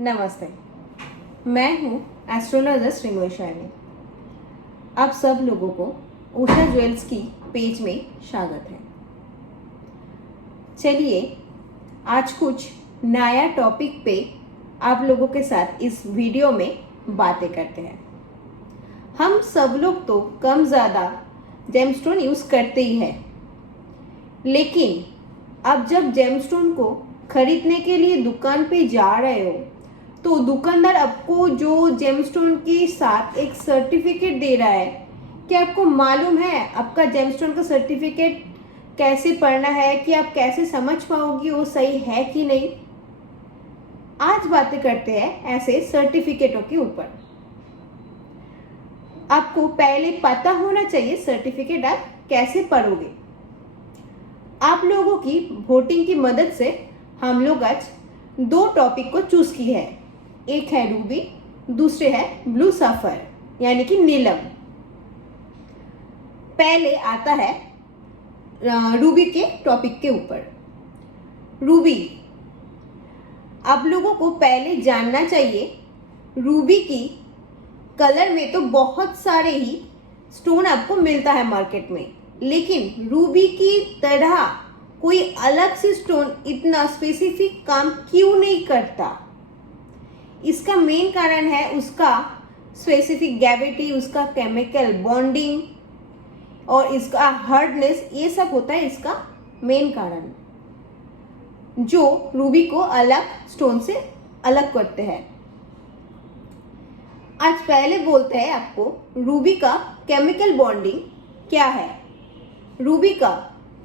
नमस्ते, मैं हूँ एस्ट्रोलॉजर श्रीमोई शर्मी। आप सब लोगों को उषा ज्वेल्स की पेज में स्वागत है। चलिए आज कुछ नया टॉपिक पे आप लोगों के साथ इस वीडियो में बातें करते हैं। हम सब लोग तो कम ज़्यादा जेमस्टोन यूज़ करते ही हैं, लेकिन अब जब जेमस्टोन को खरीदने के लिए दुकान पे जा रहे हो तो दुकानदार आपको जो जेमस्टोन के साथ एक सर्टिफिकेट दे रहा है, क्या आपको मालूम है आपका जेमस्टोन का सर्टिफिकेट कैसे पढ़ना है, कि आप कैसे समझ पाओगे वो सही है कि नहीं। आज बातें करते हैं ऐसे सर्टिफिकेटों के ऊपर। आपको पहले पता होना चाहिए सर्टिफिकेट आप कैसे पढ़ोगे। आप लोगों की वोटिंग की मदद से हम लोग आज दो टॉपिक को चूज की है। एक है रूबी, दूसरे है ब्लू सफर यानी कि नीलम। पहले आता है रूबी के टॉपिक के ऊपर। रूबी, आप लोगों को पहले जानना चाहिए रूबी की कलर में तो बहुत सारे ही स्टोन आपको मिलता है मार्केट में, लेकिन रूबी की तरह कोई अलग से स्टोन इतना स्पेसिफिक काम क्यों नहीं करता। इसका मेन कारण है उसका स्पेसिफिक ग्रेविटी, उसका केमिकल बॉन्डिंग और इसका हार्डनेस। ये सब होता है इसका मेन कारण जो रूबी को अलग स्टोन से अलग करते हैं। आज पहले बोलते हैं आपको रूबी का केमिकल बॉन्डिंग क्या है। रूबी का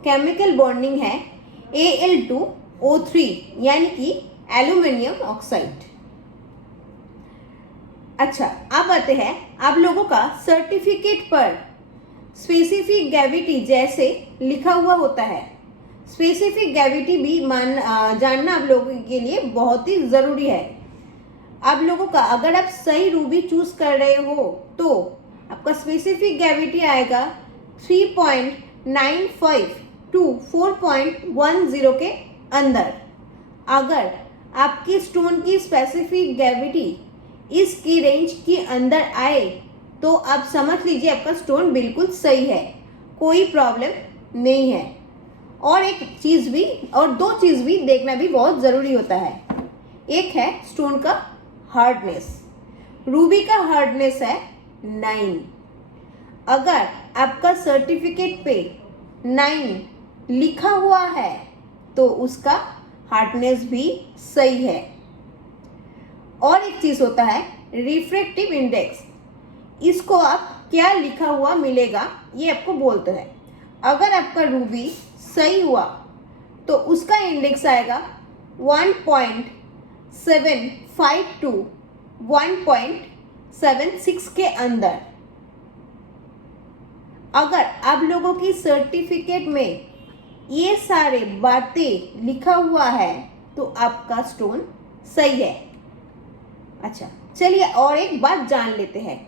केमिकल बॉन्डिंग है Al2O3 यानी कि एल्यूमिनियम ऑक्साइड। अच्छा, अब आते हैं आप लोगों का सर्टिफिकेट पर स्पेसिफिक ग्रेविटी जैसे लिखा हुआ होता है। स्पेसिफिक ग्रेविटी भी जानना आप लोगों के लिए बहुत ही ज़रूरी है। आप लोगों का अगर आप सही रूबी चूज कर रहे हो तो आपका स्पेसिफिक ग्रेविटी आएगा 3.95 टू 4.10 के अंदर। अगर आपकी स्टोन की स्पेसिफिक ग्रेविटी इसकी रेंज के अंदर आए तो आप समझ लीजिए आपका स्टोन बिल्कुल सही है, कोई प्रॉब्लम नहीं है। और एक चीज़ भी और दो चीज़ भी देखना भी बहुत ज़रूरी होता है। एक है स्टोन का हार्डनेस। रूबी का हार्डनेस है 9। अगर आपका सर्टिफिकेट पे 9 लिखा हुआ है तो उसका हार्डनेस भी सही है। और एक चीज़ होता है रिफ्रैक्टिव इंडेक्स। इसको आप क्या लिखा हुआ मिलेगा ये आपको बोलते हैं। अगर आपका रूबी सही हुआ तो उसका इंडेक्स आएगा 1.75 टू 1.76 के अंदर। अगर आप लोगों की सर्टिफिकेट में ये सारे बातें लिखा हुआ है तो आपका स्टोन सही है। अच्छा, चलिए और एक बात जान लेते हैं।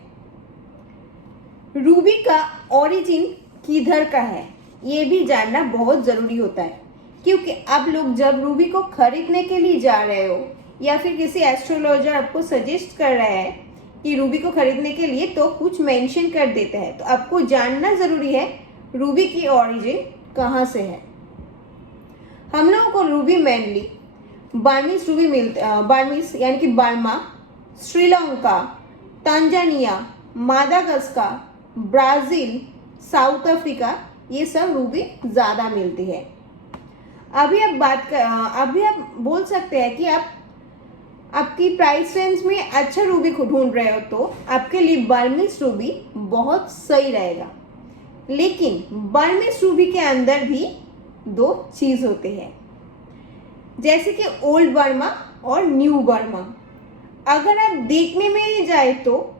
रूबी का ओरिजिन किधर का है ये भी जानना बहुत ज़रूरी होता है, क्योंकि आप लोग जब रूबी को खरीदने के लिए जा रहे हो या फिर किसी एस्ट्रोलॉजर आपको सजेस्ट कर रहा है कि रूबी को खरीदने के लिए, तो कुछ मेंशन कर देते हैं। तो आपको जानना ज़रूरी है रूबी की ओरिजिन कहाँ से है। हम लोगों को रूबी मेनली बर्मीज रूबी मिलते, बर्मीज यानी कि Burma, Sri Lanka, Tanzania, Madagascar, Brazil, south Africa, ये सब रूबी ज़्यादा मिलती है। अभी आप बोल सकते हैं कि आपकी प्राइस रेंज में अच्छा रूबी को ढूंढ रहे हो तो आपके लिए बर्मीज रूबी बहुत सही रहेगा। लेकिन बर्मीज रूबी के अंदर भी दो चीज़ होते हैं, जैसे कि ओल्ड बर्मा और न्यू बर्मा। अगर आप देखने में ही जाए तो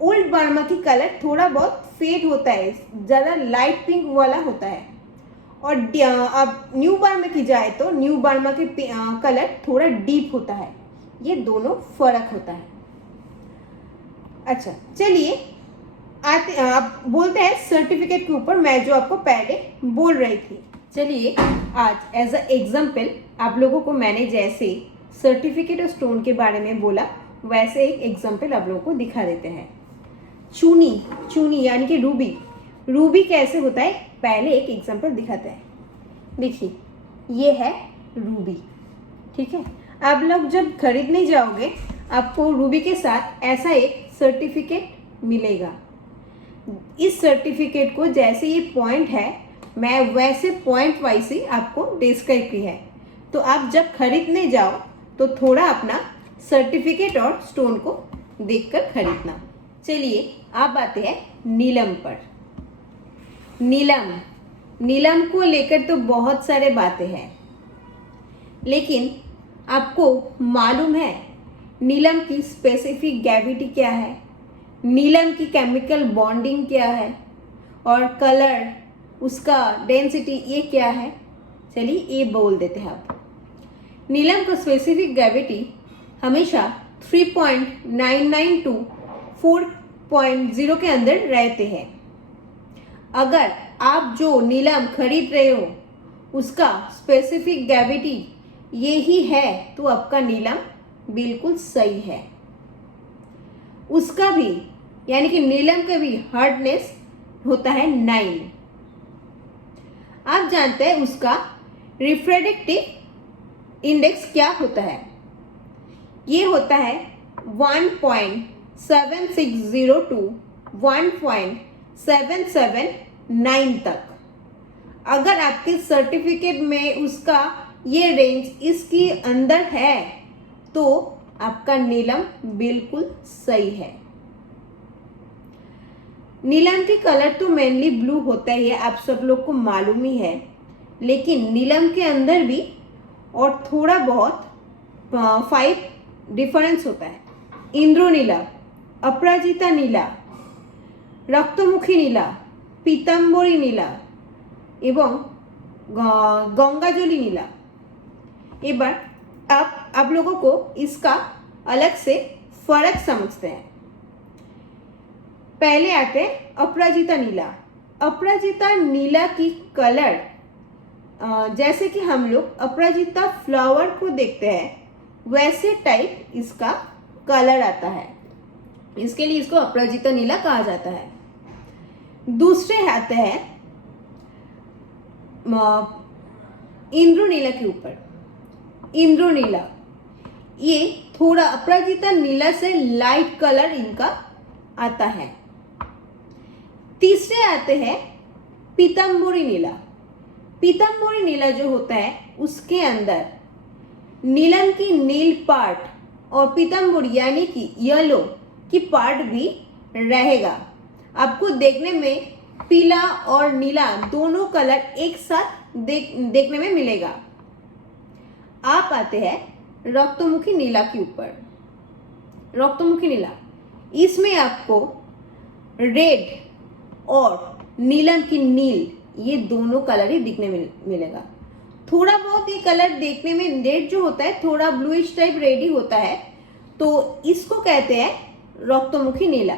ओल्ड बर्मा की कलर थोड़ा बहुत फेड होता है, ज़्यादा लाइट पिंक वाला होता है। और अब न्यू बर्मा की जाए तो न्यू बर्मा के कलर थोड़ा डीप होता है। ये दोनों फर्क होता है। अच्छा, चलिए आप बोलते हैं सर्टिफिकेट के ऊपर मैं जो आपको पहले बोल रही थी। चलिए आज एज अ एग्जाम्पल आप लोगों को मैंने जैसे सर्टिफिकेट और स्टोन के बारे में बोला, वैसे एक एग्जाम्पल आप लोगों को दिखा देते हैं। चूनी, चूनी यानी कि रूबी, रूबी कैसे होता है पहले एक एग्जाम्पल दिखाते हैं। देखिए ये है रूबी, ठीक है। आप लोग जब खरीदने जाओगे आपको रूबी के साथ ऐसा एक सर्टिफिकेट मिलेगा। इस सर्टिफिकेट को जैसे ये पॉइंट है, मैं वैसे पॉइंट वाइज ही आपको डिस्क्राइब की है। तो आप जब खरीदने जाओ तो थोड़ा अपना सर्टिफिकेट और स्टोन को देखकर खरीदना। चलिए आप आते हैं नीलम पर। नीलम, नीलम को लेकर तो बहुत सारे बातें हैं, लेकिन आपको मालूम है नीलम की स्पेसिफिक ग्रेविटी क्या है, नीलम की केमिकल बॉन्डिंग क्या है, और कलर, उसका डेंसिटी ये क्या है? चलिए ये बोल देते हैं आप। नीलम का स्पेसिफिक ग्रेविटी हमेशा 3.99 टू 4.0 के अंदर रहते हैं। अगर आप जो नीलम खरीद रहे हो उसका स्पेसिफिक ग्रेविटी ये ही है तो आपका नीलम बिल्कुल सही है। उसका भी यानी कि नीलम का भी हार्डनेस होता है 9। आप जानते हैं उसका रिफ्रैक्टिव इंडेक्स क्या होता है? ये होता है 1.760 टू 1.779 तक। अगर आपके सर्टिफिकेट में उसका ये रेंज इसके अंदर है तो आपका नीलम बिल्कुल सही है। नीलम की कलर तो मेनली ब्लू होता ही है, आप सब लोग को मालूम ही है, लेकिन नीलम के अंदर भी और थोड़ा बहुत 5 डिफरेंस होता है। इंद्रनीला, अपराजिता नीला, रक्तमुखी नीला, पीताम्बरी नीला এবং गंगाजली नीला। एक बार आप लोगों को इसका अलग से फर्क समझते हैं। पहले आते हैं अपराजिता नीला। अपराजिता नीला की कलर जैसे कि हम लोग अपराजिता फ्लावर को देखते हैं वैसे टाइप इसका कलर आता है, इसके लिए इसको अपराजिता नीला कहा जाता है। दूसरे आते हैं इंद्रनीला के ऊपर। इंद्रनीला ये थोड़ा अपराजिता नीला से लाइट कलर इनका आता है। तीसरे आते हैं पीताम्बरी नीला। पीताम्बरी नीला जो होता है उसके अंदर नीलम की नील पार्ट और पीताम्बरी यानी कि येलो की पार्ट भी रहेगा। आपको देखने में पीला और नीला दोनों कलर एक साथ देखने में मिलेगा। आप आते हैं रक्तमुखी नीला के ऊपर। रक्तमुखी नीला, इसमें आपको रेड और नीलम की नील ये दोनों कलर ही दिखने मिलेगा। थोड़ा बहुत ये कलर देखने में रेड जो होता है थोड़ा ब्लूइश टाइप रेड ही होता है, तो इसको कहते हैं रक्तमुखी नीला।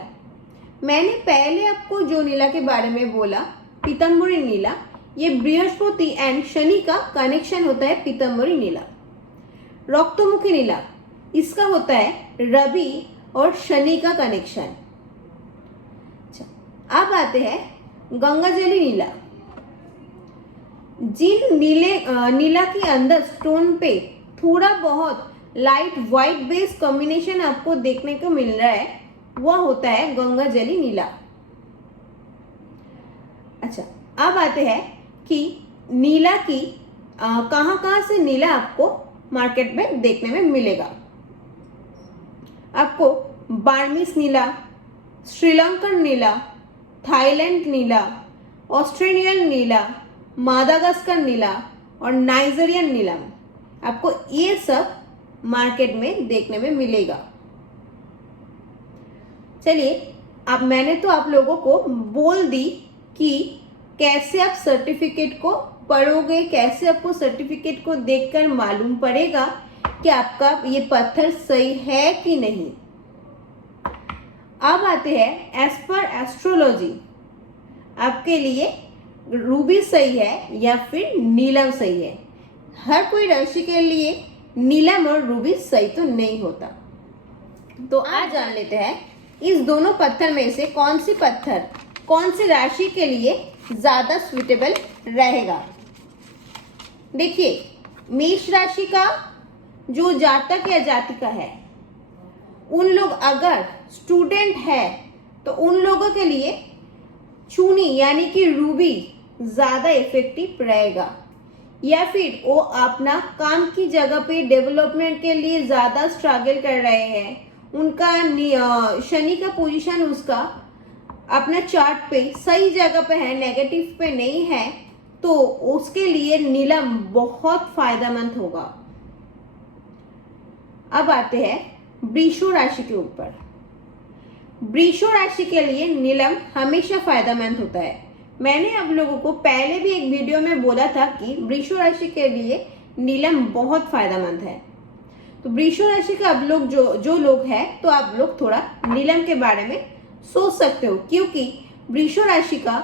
मैंने पहले आपको जो नीला के बारे में बोला पीताम्बरी नीला, ये बृहस्पति एंड शनि का कनेक्शन होता है पीताम्बरी नीला। रक्तमुखी नीला इसका होता है रवि और शनि का कनेक्शन। अब आते हैं गंगाजली नीला। जिन नीला के अंदर स्टोन पे थोड़ा बहुत लाइट व्हाइट बेस कॉम्बिनेशन आपको देखने को मिल रहा है वह होता है गंगाजली नीला। अच्छा, अब आते हैं कि नीला की कहाँ से नीला आपको मार्केट में देखने में मिलेगा। आपको बार्मीज नीला, श्रीलंकन नीला, थाईलैंड नीला, ऑस्ट्रेलियन नीला, मादागास्कर नीला और नाइजीरियन नीला, आपको ये सब मार्केट में देखने में मिलेगा। चलिए, अब मैंने तो आप लोगों को बोल दी कि कैसे आप सर्टिफिकेट को पढ़ोगे, कैसे आपको सर्टिफिकेट को देखकर मालूम पड़ेगा कि आपका ये पत्थर सही है कि नहीं। अब आते हैं एज पर एस्ट्रोलॉजी, आपके लिए रूबी सही है या फिर नीलम सही है। हर कोई राशि के लिए नीलम और रूबी सही तो नहीं होता। तो आज जान लेते हैं इस दोनों पत्थर में से कौन सी पत्थर कौन सी राशि के लिए ज्यादा सुइटेबल रहेगा। देखिए, मेष राशि का जो जातक या जातिका है, उन लोग अगर स्टूडेंट है तो उन लोगों के लिए चूनी यानी कि रूबी ज्यादा इफेक्टिव रहेगा, या फिर वो अपना काम की जगह पे डेवलपमेंट के लिए ज्यादा स्ट्रगल कर रहे हैं, उनका शनि का पोजीशन उसका अपना चार्ट पे सही जगह पे है, नेगेटिव पे नहीं है, तो उसके लिए नीलम बहुत फायदेमंद होगा। अब आते हैं वृषो राशि के ऊपर। वृषो राशि के लिए नीलम हमेशा फायदेमंद होता है। मैंने आप लोगों को पहले भी एक वीडियो में बोला था कि वृषो राशि के लिए नीलम बहुत फायदेमंद है। तो वृषो राशि का अब लोग जो लोग हैं, तो आप लोग थोड़ा नीलम के बारे में सोच सकते हो, क्योंकि वृषो राशि का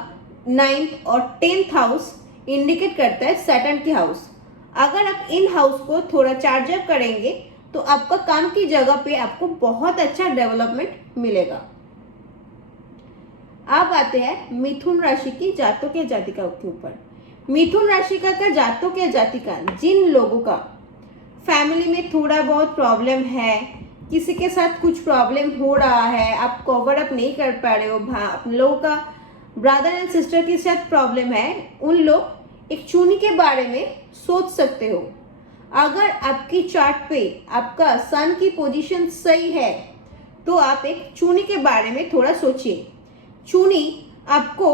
9th और 10th हाउस इंडिकेट करता है सैटर्न की हाउस। अगर आप इन हाउस को थोड़ा चार्ज अप करेंगे तो आपका काम की जगह पे आपको बहुत अच्छा डेवलपमेंट मिलेगा। अब आते हैं मिथुन राशि की जातक या जातिका के ऊपर। मिथुन राशि का जातक या जातिका जिन लोगों का फैमिली में थोड़ा बहुत प्रॉब्लम है, किसी के साथ कुछ प्रॉब्लम हो रहा है, आप कवर अप नहीं कर पा रहे हो, आप लोगों का ब्रदर एंड सिस्टर के साथ प्रॉब्लम है, उन लोग एक चूनी के बारे में सोच सकते हो। अगर आपकी चार्ट पे आपका सन की पोजीशन सही है तो आप एक चूनी के बारे में थोड़ा सोचिए। चूनी आपको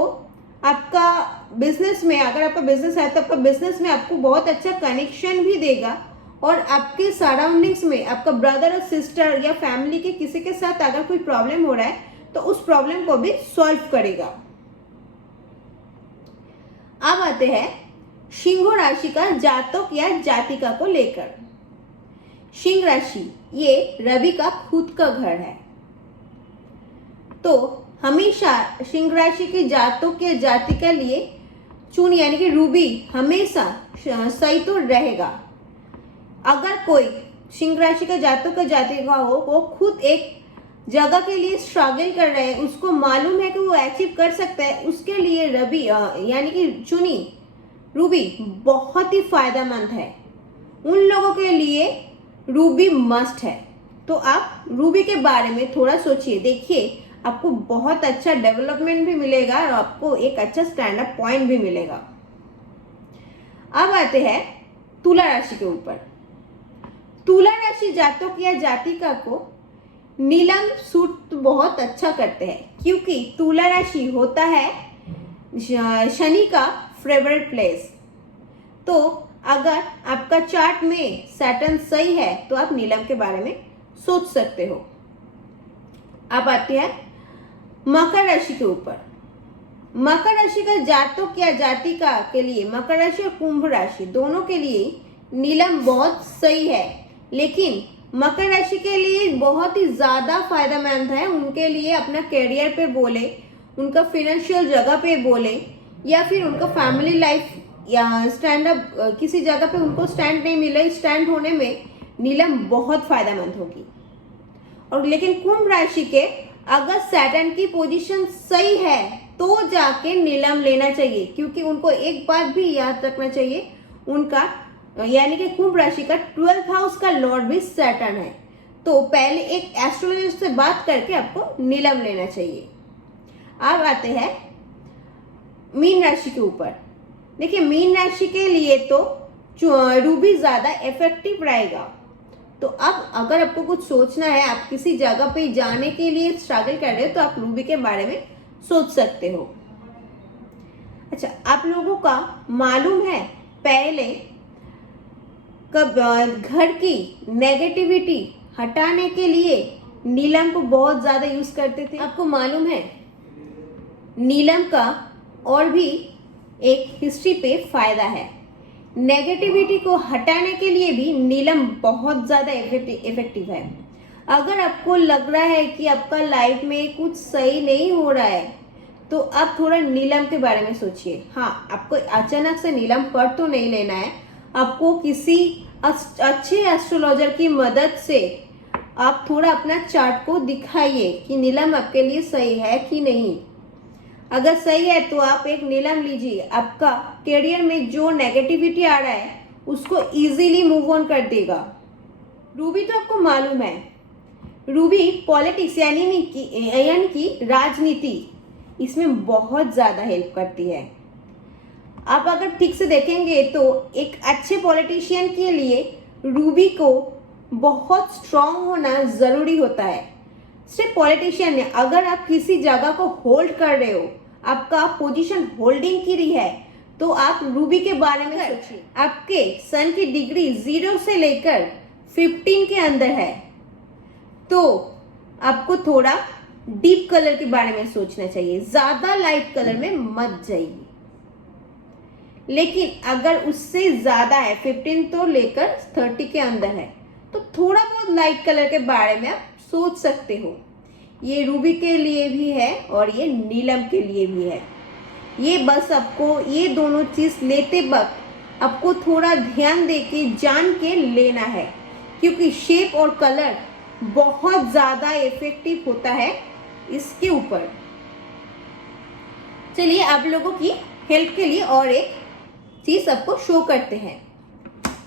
आपका बिजनेस में, अगर आपका बिजनेस है तो आपका बिजनेस में आपको बहुत अच्छा कनेक्शन भी देगा, और आपके सराउंडिंग्स में आपका ब्रदर और सिस्टर या फैमिली के किसी के साथ अगर कोई प्रॉब्लम हो रहा है तो उस प्रॉब्लम को भी सॉल्व करेगा। अब आते हैं सिंह राशि का जातक या जातिका को लेकर। सिंह राशि ये रवि का खुद का घर है, तो हमेशा सिंह राशि के जातक या जातिका लिए चूनी यानी कि रूबी हमेशा सही तो रहेगा। अगर कोई सिंह राशि का जातक या जातिका हो, वो खुद एक जगह के लिए स्ट्रगल कर रहे हैं, उसको मालूम है कि वो अचीव कर सकता है, उसके लिए रवि यानी कि चुनी रूबी बहुत ही फायदेमंद है। उन लोगों के लिए रूबी मस्ट है। तो आप रूबी के बारे में थोड़ा सोचिए, देखिए आपको बहुत अच्छा डेवलपमेंट भी मिलेगा और आपको एक अच्छा स्टैंड अप पॉइंट भी मिलेगा। अब आते हैं तुला राशि के ऊपर। तुला राशि जातक या जातिका को नीलम सूट बहुत अच्छा करते हैं, क्योंकि तुला राशि होता है शनि का फेवरेट प्लेस। तो अगर आपका चार्ट में सैटर्न सही है तो आप नीलम के बारे में सोच सकते हो। अब आते हैं मकर राशि के ऊपर। मकर राशि का जातक या जातिका के लिए, मकर राशि और कुंभ राशि दोनों के लिए नीलम बहुत सही है, लेकिन मकर राशि के लिए बहुत ही ज्यादा फायदेमंद है। उनके लिए अपना करियर पे बोले, उनका फाइनेंशियल जगह पे बोले, या फिर उनका फैमिली लाइफ या स्टैंड अप किसी जगह पे उनको स्टैंड नहीं मिले, स्टैंड होने में नीलम बहुत फायदेमंद होगी। और लेकिन कुंभ राशि के अगर सैटर्न की पोजीशन सही है तो जाके नीलम लेना चाहिए, क्योंकि उनको एक बात भी याद रखना चाहिए, उनका यानी कि कुंभ राशि का 12th हाउस का लॉर्ड भी सैटर्न है। तो पहले एक एस्ट्रोलॉजर से बात करके आपको नीलम लेना चाहिए। अब आते हैं मीन राशि के ऊपर। देखिए, मीन राशि के लिए तो रूबी ज्यादा इफेक्टिव रहेगा। तो अब अगर आपको कुछ सोचना है, आप किसी जगह पे जाने के लिए स्ट्रगल कर रहे हो, तो आप रूबी के बारे में सोच सकते हो। अच्छा, आप लोगों का मालूम है पहले कब घर की नेगेटिविटी हटाने के लिए नीलम को बहुत ज्यादा यूज करते थे। आपको मालूम है नीलम का और भी एक हिस्ट्री पे फायदा है। नेगेटिविटी को हटाने के लिए भी नीलम बहुत ज़्यादा इफेक्टिव है। अगर आपको लग रहा है कि आपका लाइफ में कुछ सही नहीं हो रहा है, तो आप थोड़ा नीलम के बारे में सोचिए। हाँ, आपको अचानक से नीलम पर तो नहीं लेना है, आपको किसी अच्छे एस्ट्रोलॉजर की मदद से आप थोड़ा अपना चार्ट को दिखाइए कि नीलम आपके लिए सही है कि नहीं। अगर सही है तो आप एक नीलम लीजिए, आपका करियर में जो नेगेटिविटी आ रहा है उसको इजीली मूव ऑन कर देगा। रूबी तो आपको मालूम है, रूबी पॉलिटिक्स यानी कि राजनीति, इसमें बहुत ज़्यादा हेल्प करती है। आप अगर ठीक से देखेंगे तो एक अच्छे पॉलिटिशियन के लिए रूबी को बहुत स्ट्रांग होना ज़रूरी होता है। सिर्फ पॉलिटिशियन नहीं, अगर आप किसी जगह को होल्ड कर रहे हो, आपका पोजीशन होल्डिंग की रही है, तो आप रूबी के बारे में सोचिए। आपके सन की डिग्री 0 से लेकर 15 के अंदर है, तो आपको थोड़ा डीप कलर के बारे में सोचना चाहिए, ज़्यादा लाइट कलर में मत जाइए। लेकिन अगर उससे ज़्यादा है, 15 तो लेकर 30 के अंदर है, तो थोड़ा बहुत लाइट कलर के बारे में आप सोच सकते हो। ये रूबी के लिए भी है और ये नीलम के लिए भी है। ये बस आपको ये दोनों चीज़ लेते वक्त आपको थोड़ा ध्यान दे के जान के लेना है, क्योंकि शेप और कलर बहुत ज़्यादा इफेक्टिव होता है इसके ऊपर। चलिए आप लोगों की हेल्प के लिए और एक चीज़ आपको शो करते हैं।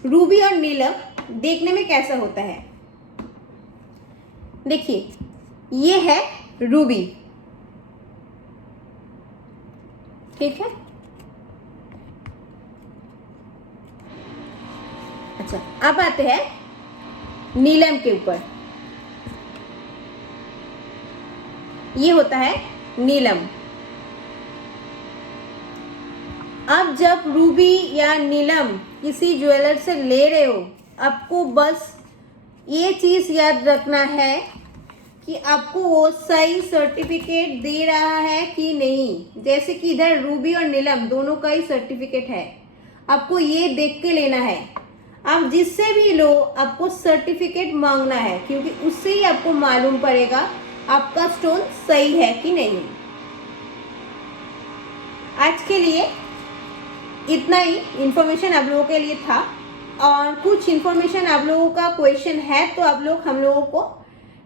रूबी और नीलम देखने में कैसा होता है, देखिए ये है रूबी, ठीक है। अच्छा, अब आते हैं नीलम के ऊपर। ये होता है नीलम। अब जब रूबी या नीलम किसी ज्वेलर से ले रहे हो, आपको बस ये चीज़ याद रखना है कि आपको वो सही सर्टिफिकेट दे रहा है कि नहीं। जैसे कि इधर रूबी और नीलम दोनों का ही सर्टिफिकेट है, आपको ये देख के लेना है। आप जिससे भी लो, आपको सर्टिफिकेट मांगना है, क्योंकि उससे ही आपको मालूम पड़ेगा आपका स्टोन सही है कि नहीं। आज के लिए इतना ही इन्फॉर्मेशन आप लोगों के लिए था, और कुछ इन्फॉर्मेशन आप लोगों का क्वेश्चन है तो आप लोग हम लोगों को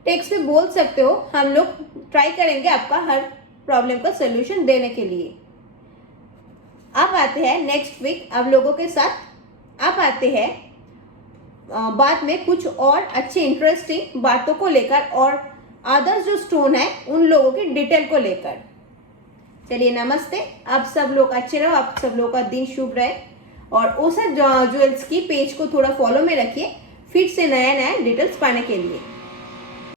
टेक्स्ट में बोल सकते हो। हम लोग ट्राई करेंगे आपका हर प्रॉब्लम का सोल्यूशन देने के लिए। अब आते हैं नेक्स्ट वीक आप लोगों के साथ। अब आते हैं बाद में कुछ और अच्छे इंटरेस्टिंग बातों को लेकर और अदर्स जो स्टोन है उन लोगों की डिटेल को लेकर। चलिए नमस्ते, आप सब लोग अच्छे रहो, आप सब लोगों का दिन शुभ रहे, और ओसा ज्वेल्स की पेज को थोड़ा फॉलो में रखिए फिर से नया नया डिटेल्स पाने के लिए।